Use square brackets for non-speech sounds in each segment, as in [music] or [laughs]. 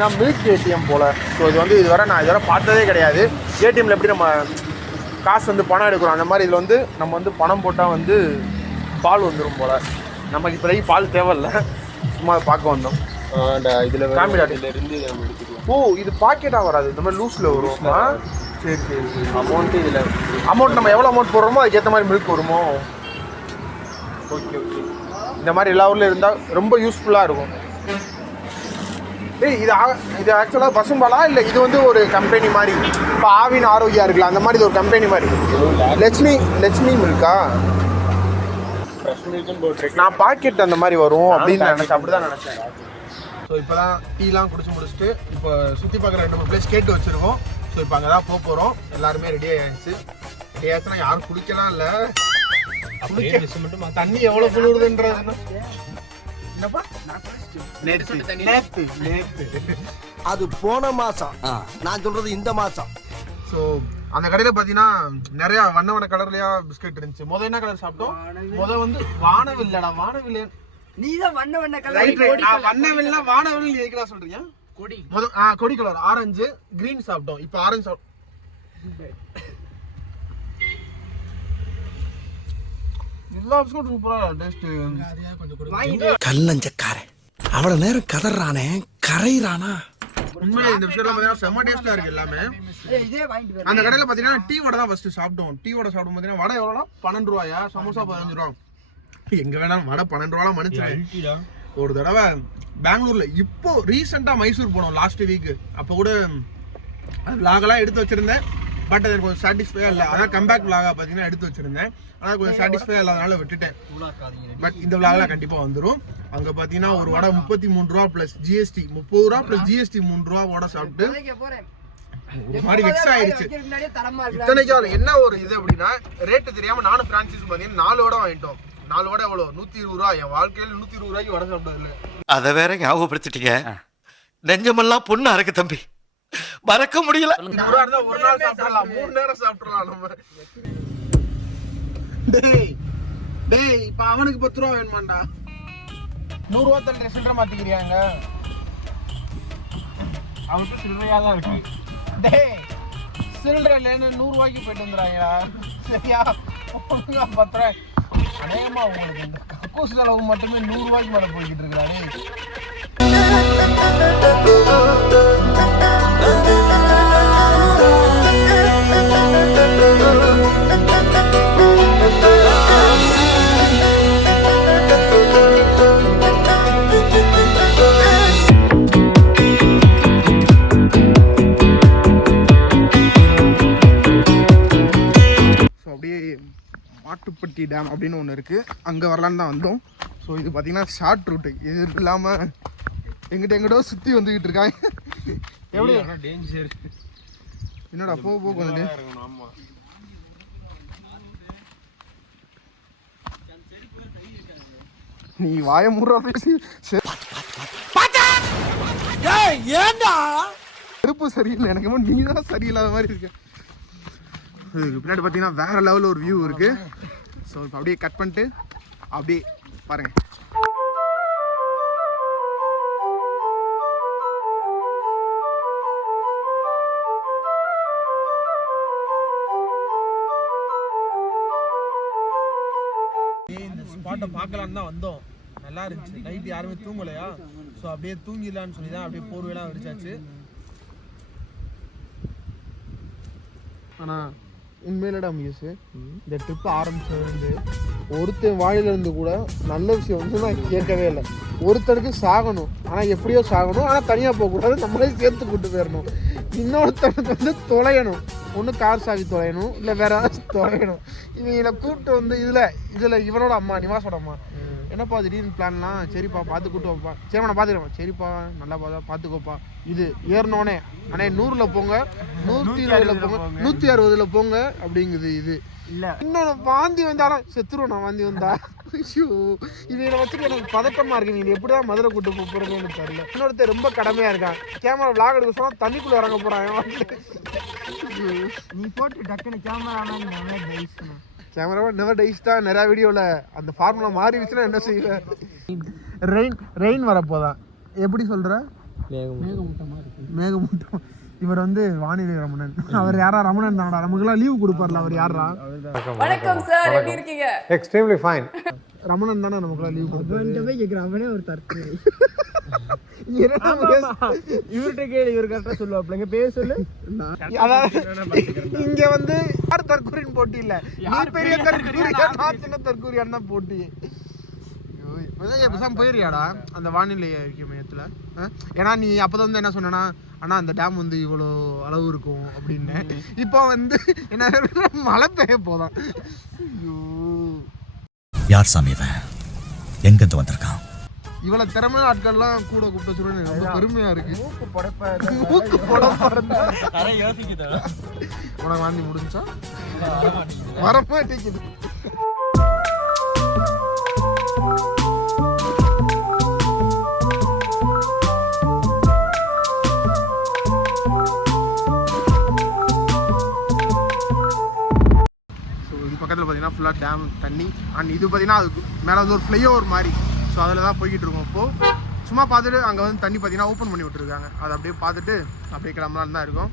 பார்த்தீங்கன்னா milk ATM போல். So இது வந்து இதுவரை நான் இதுவரை பார்த்ததே கிடையாது. ஏடிஎம்ல எப்படி நம்ம காசு வந்து பணம் எடுக்கிறோம் அந்த மாதிரி இதில் வந்து நம்ம வந்து பணம் போட்டால் வந்து பால் வந்துடும் போல். நமக்கு இப்போதைக்கு பால் தேவையில்ல. சும்மா அதை பார்க்க வந்தோம். இதுல காமிடா. இதுல இருந்து நம்ம எடுத்துக்கலாம். ஓ இது பாக்கெட்டாக வராது. இந்த மாதிரி லூஸில் வருமா. சரி சரி சரி அமௌண்ட் இதுல அமௌண்ட் நம்ம எவ்வளோ அமௌண்ட் போடுறோமோ அதுக்கேற்ற மாதிரி மில்க் வருமோ? ஓகே ஓகே இந்த மாதிரி எல்லா ஊர்லேயும் இருந்தால் ரொம்ப யூஸ்ஃபுல்லாக இருக்கும். இது ஆ- இது ஆக்சுவலாக பசும்பாலா இல்லை இது வந்து ஒரு கம்பெனி மாதிரி? இப்போ ஆவின் ஆரோக்கியா இருக்குல்ல அந்த மாதிரி இது ஒரு கம்பெனி மாதிரி? லட்சுமி லட்சுமி மில்கா? நான் பாக்கெட் அந்த மாதிரி வரும் அப்படின்னு நினச்சேன். அப்படி தான் நினச்சேன். ஸோ இப்போ தான் டீலாம் குடிச்சு முடிச்சுட்டு இப்போ சுற்றி பார்க்குற ரெண்டு மூணு பிளேஸ் கேட்டு வச்சுருக்கோம். ஸோ இப்போ அங்கே தான் போக போகிறோம் எல்லாருமே ரெடி ஆயிடுச்சு ரெடி ஆயிடுச்சுன்னா யாரும் குளிக்கலாம் இல்லை. dress மட்டும் தண்ணி எவ்வளோ குளிருதுன்றது என்னப்பா? நேத்து நேத்து நேத்து அது போன மாசம். நான் சொல்றது இந்த மாசம். ஸோ அந்த கடையில் பார்த்தீங்கன்னா நிறைய வண்ண வண்ண கலர்லையா பிஸ்கட் இருந்துச்சு. முத என்ன கலர் சாப்பிட்டோம்? முத வந்து வானவில்லடா வானவில் நீதான் வண்ண வண்ண ரைட் கலர். வண்ணவில்னா வானவில் எதுக்குடா சொல்றீங்க? கொடி. முத ஆ கொடி கலர். ஆரஞ்சு கிரீன் சாப்பிட்டோம். இப்போ ஆரஞ்சு சாப்பிட்டோம் எல்லா பிஸ்கட்டும் சூப்பரா டேஸ்ட் வாங்கிட்டு கல்லஞ்சக்காரன் அவ்வளவு நேரம் கதறானே கரைறானா உண்மையிலே இந்த பிஸ்கட்லாம் பார்த்தீங்கன்னா செம்ம டேஸ்டா இருக்கு எல்லாமே. அந்த கடையில் பார்த்தீங்கன்னா டீ வடை தான் ஃபர்ஸ்ட் சாப்பிட்டோம். டீ வடை சாப்பிடும் பார்த்தீங்கன்னா வடை எவ்வளோ பன்னெண்டு ரூபாயா? சமோசா பதினஞ்சு ரூபா. எங்க வேணாலும் வடை பன்னெண்டு ரூபாலாம் அழுத்திடா. ஒரு தடவை பெங்களூர்ல இப்போ ரீசெண்டா மைசூர் போனோம் லாஸ்ட் வீக் அப்போ கூட விலாகெல்லாம் எடுத்து வச்சிருந்தேன். பட் அது கொஞ்சம் சாட்டிஸ்ஃபையா இல்லை. அதான் கம்பேக் விலாகா பார்த்தீங்கன்னா எடுத்து வச்சிருந்தேன். ஆனால் கொஞ்சம் சாட்டிஸ்ஃபையா இல்லாதனால விட்டுட்டேன். பட் இந்த விலாகெல்லாம் கண்டிப்பாக வந்துடும் அங்கே பார்த்தீங்கன்னா ஒரு வடை முப்பத்தி மூணு ரூபா ப்ளஸ் ஜிஎஸ்டி முப்பது ரூபா ப்ளஸ் ஜிஎஸ்டி மூணு ரூபா வடை சாப்பிட்டு. ஒரு மாதிரி வெக்ஸ் ஆயிடுச்சு. இத்தனைக்கும் அதுல என்ன ஒரு இது அப்படின்னா ரேட்டு தெரியாம நானும் பிரான்சிஸ் பார்த்தீங்கன்னா நாலு வடை வாங்கிட்டோம். நாலு வடை எவ்வளோ நூற்றி இருபது ரூபா. என் வாழ்க்கையில் நூற்றி இருபது ரூபாய்க்கு வடை சாப்பிட்டது இல்லை. அத வேற ஞாபகப்படுத்திட்டீங்க. நெஞ்சமெல்லாம் பொண்ணு அறக்கு தம்பி. மறக்க முடியல. ஒரு நாள் சாப்பிடலாம். மூணு நேரம் சாப்பிடலாம் நம்ம. டேய் டேய் இப்ப அவனுக்கு பத்து ரூபா வேணுமாண்டா? நூறு ரூபா தள்ளி சில்லறை மாத்திக்கிறியாங்க அவனுக்கு சில்லறையா தான் இருக்கு. டேய் நூறு ரூபாய்க்கு போயிட்டு வந்துடுறாங்கடா சரியா? ஒழுங்கா பத்து ரூபாய் அநேகமா உங்களுக்கு இந்த கக்கூஸ் செலவு மட்டுமே நூறு ரூபாய்க்கு மேல போய்கிட்டு இருக்கிறாரு மாட்டுப்பட்டி டேம் அப்படின்னு ஒன்று இருக்குது அங்கே வரலான்னு தான் வந்தோம். ஸோ இது பார்த்தீங்கன்னா ஷார்ட் ரூட்டு இது இல்லாமல் எங்கிட்ட எங்கிட்டோ சுற்றி வந்துக்கிட்டு இருக்காங்க. எப்படி? danger. என்னடா போக போக வந்துட்டு இறங்கணும், ஆமா. நீ வாய முறா பேசி. செ- செருப்பு சரியில்லை எனக்கு நீ தான் சரியில்லாத மாதிரி இருக்கு. இதுக்கு பின்னாடி பார்த்தீங்கன்னா வேற லெவலில் ஒரு வியூ இருக்கு. ஸோ இப்போ அப்படியே கட் பண்ணிட்டு அப்படியே பாருங்க. இந்த பார்க்கலான்னு தான் வந்தோம். நல்லா இருந்துச்சு. நைட் யாருமே தூங்கலையா? ஸோ அப்படியே தூங்கிடலான்னு சொல்லி தான் அப்படியே போர்வையெல்லாம் வெடிச்சாச்சு. ஆனால் உண்மையிலடா மியூஸ் இந்த ட்ரிப் ஆரம்பிச்சதுலேருந்து ஒருத்தன் வாயிலிருந்து கூட நல்ல விஷயம் வந்து நான் கேட்கவே இல்லை. ஒருத்தனுக்கு சாகணும். ஆனால் எப்படியோ சாகணும். ஆனால் தனியாக போகக்கூடாது. நம்மளே சேர்த்து கூட்டு போயிடணும். இன்னொருத்தனுக்கு வந்து தொலையணும். ஒன்று கார் சாவி தொலையணும் இல்லை வேற ஏதாச்சும் தொலையணும். இவங்களை கூப்பிட்டு வந்து இதில் இதில் இவனோட அம்மா நிவாசோட அம்மா. என்னப்பா திடீர்னு பிளான்லாம் சரிப்பா பார்த்து கூட்டு வைப்பா. சரி நான் பார்த்துக்கிறேன் சரிப்பா நல்லா பார்த்தா பார்த்துக்கோப்பா இது ஏறினோடனே அண்ணே நூறில் போங்க. நூற்றி இருபதுல போங்க. நூற்றி அறுபதுல போங்க அப்படிங்குது இது. இல்ல. இன்னொன்று வாந்தி வந்தாலும் செத்துருவோம் நான் வாந்தி வந்தா. ஐயோ இவங்களை வச்சுட்டு எனக்கு பதட்டமா இருக்கு. நீங்க எப்படிதான் மதுரை கூட்டு போக எனக்கு தெரியல. இன்னொருத்தர் ரொம்ப கடமையா இருக்கான். கேமரா விளாக் எடுக்க சொன்னா தண்ணிக்குள்ள இறங்க போறான். நீ போட்டு டக்குனு கேமரா கேமராவை நெவர் டைஸ் தான். நிறைய வீடியோவில் அந்த ஃபார்முலா மாறிடுச்சுன்னா என்ன செய்வேன் ரெயின் ரெயின் வரப்போதான் எப்படி சொல்ற? மேகமூட்டமா இவர் வந்து வானிலை ரமணன். அவர் யாரா? ரமணன் தானடா. நமக்குலாம் லீவ் கொடுப்பார்ல அவர் யாரா வணக்கம் சார் எப்படி இருக்கீங்க? எக்ஸ்ட்ரீம்லி ஃபைன் ரமணன் தானே நமக்குலாம் லீவ் கொடுப்பாரு அவனே ஒரு தற்கொலை இவர்கிட்ட கேளு இவர் கரெக்டா சொல்லுவாப்லங்க பேர் சொல்லு. இங்க வந்து யார் தற்கூரின் போட்டி இல்ல? நீ பெரிய தற்கூரியா நான் சின்ன தற்கூரியான் தான் போட்டி. பேசாம போயிருக்கியாடா அந்த வானிலை அறிக்கை மையத்துல. ஆ? ஏன்னா நீ அப்பதான் வந்து என்ன சொன்னா ஆனா அந்த டேம் வந்து இவ்வளோ அளவு இருக்கும் அப்படின்னு. இப்போ வந்து என்ன [laughs] மழை பெய்ய போதான் ஐயோ. யார் சாமி இவன்? எங்கிருந்து வந்திருக்கான்? இவ்வளவு திறமையான ஆட்கள்லாம் கூட கூப்பிட்டு எனக்கு ரொம்ப பெருமையா இருக்கு. மூக்கு புடப்பா இருந்தா [laughs] உனக்கு வாந்தி முடிஞ்சா? வர மாட்டேங்குது. ஸோ இது பக்கத்தில் பார்த்தீங்கன்னா ஃபுல்லாக டேம் தண்ணி. அண்ட் இது பார்த்தீங்கன்னா அதுக்கு மேலே வந்து ஒரு ஃப்ளைஓவர் மாதிரி. ஸோ அதில் தான் போய்கிட்டு இருக்கோம். இப்போது சும்மா பார்த்துட்டு அங்கே வந்து தண்ணி பார்த்தீங்கன்னா ஓப்பன் பண்ணி விட்டுருக்காங்க. அதை அப்படியே பார்த்துட்டு அப்படியே கிளம்பலான்னு தான் இருக்கும்.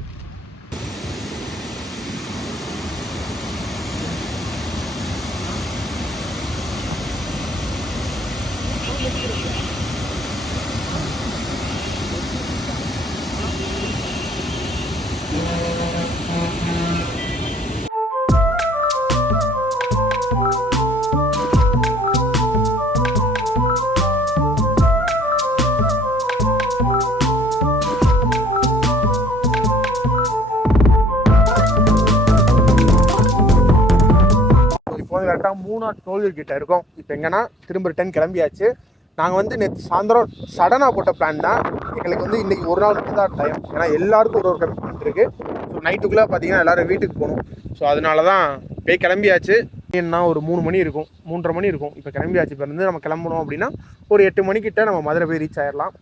கரெக்டாக மூணா டோல்கேட் கிட்ட இருக்கோம். இப்போ எங்கன்னா திரும்ப ரிட்டன் கிளம்பியாச்சு. நாங்கள் வந்து நேற்று சாயந்தரம் சடனாக போட்ட பிளான் தான். எங்களுக்கு வந்து இன்னைக்கு ஒரு நாள் மட்டும் தான் டைம் ஏன்னா எல்லாருக்கும் ஒரு ஒரு கமிட்மெண்ட் இருக்கு ஸோ நைட்டுக்குள்ளே பார்த்தீங்கன்னா எல்லாரும் வீட்டுக்கு போகணும். ஸோ அதனால தான் போய் கிளம்பியாச்சு. என்ன ஒரு மூணு மணி இருக்கும். மூன்றரை மணி இருக்கும். இப்போ கிளம்பியாச்சு. இப்போ இருந்து நம்ம கிளம்பணும் அப்படின்னா ஒரு எட்டு மணிக்கிட்ட நம்ம மதுரை போய் ரீச் ஆயிடலாம்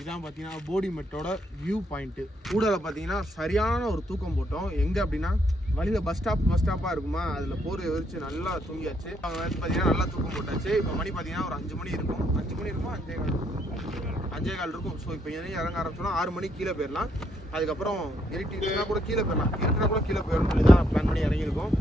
இதான் பார்த்தீங்கன்னா போடி மெட்டோட வியூ பாயிண்ட்டு கூடல பார்த்தீங்கன்னா சரியான ஒரு தூக்கம் போட்டோம். எங்கே அப்படின்னா வழியில் பஸ் ஸ்டாப் பஸ் ஸ்டாப்பாக இருக்குமா? அதில் போர் விரிச்சு நல்லா தூங்கியாச்சு. அவங்க வந்து பார்த்தீங்கன்னா நல்லா தூக்கம் போட்டாச்சு. இப்போ மணி பார்த்தீங்கன்னா ஒரு அஞ்சு மணி இருக்கும். அஞ்சு மணி இருக்குமா? அஞ்சே கால் இருக்கும். அஞ்சே கால் இருக்கும். ஸோ இப்போ இறங்கி இறங்க ஆரம்பிச்சோம்னா ஆறு மணிக்கு கீழே போயிடலாம். அதுக்கப்புறம் இருட்டினா கூட கீழே போயிடலாம். இருட்டினா கூட கீழே போயிடணும் சொல்லி தான் பிளான் பண்ணி இறங்கியிருக்கோம்.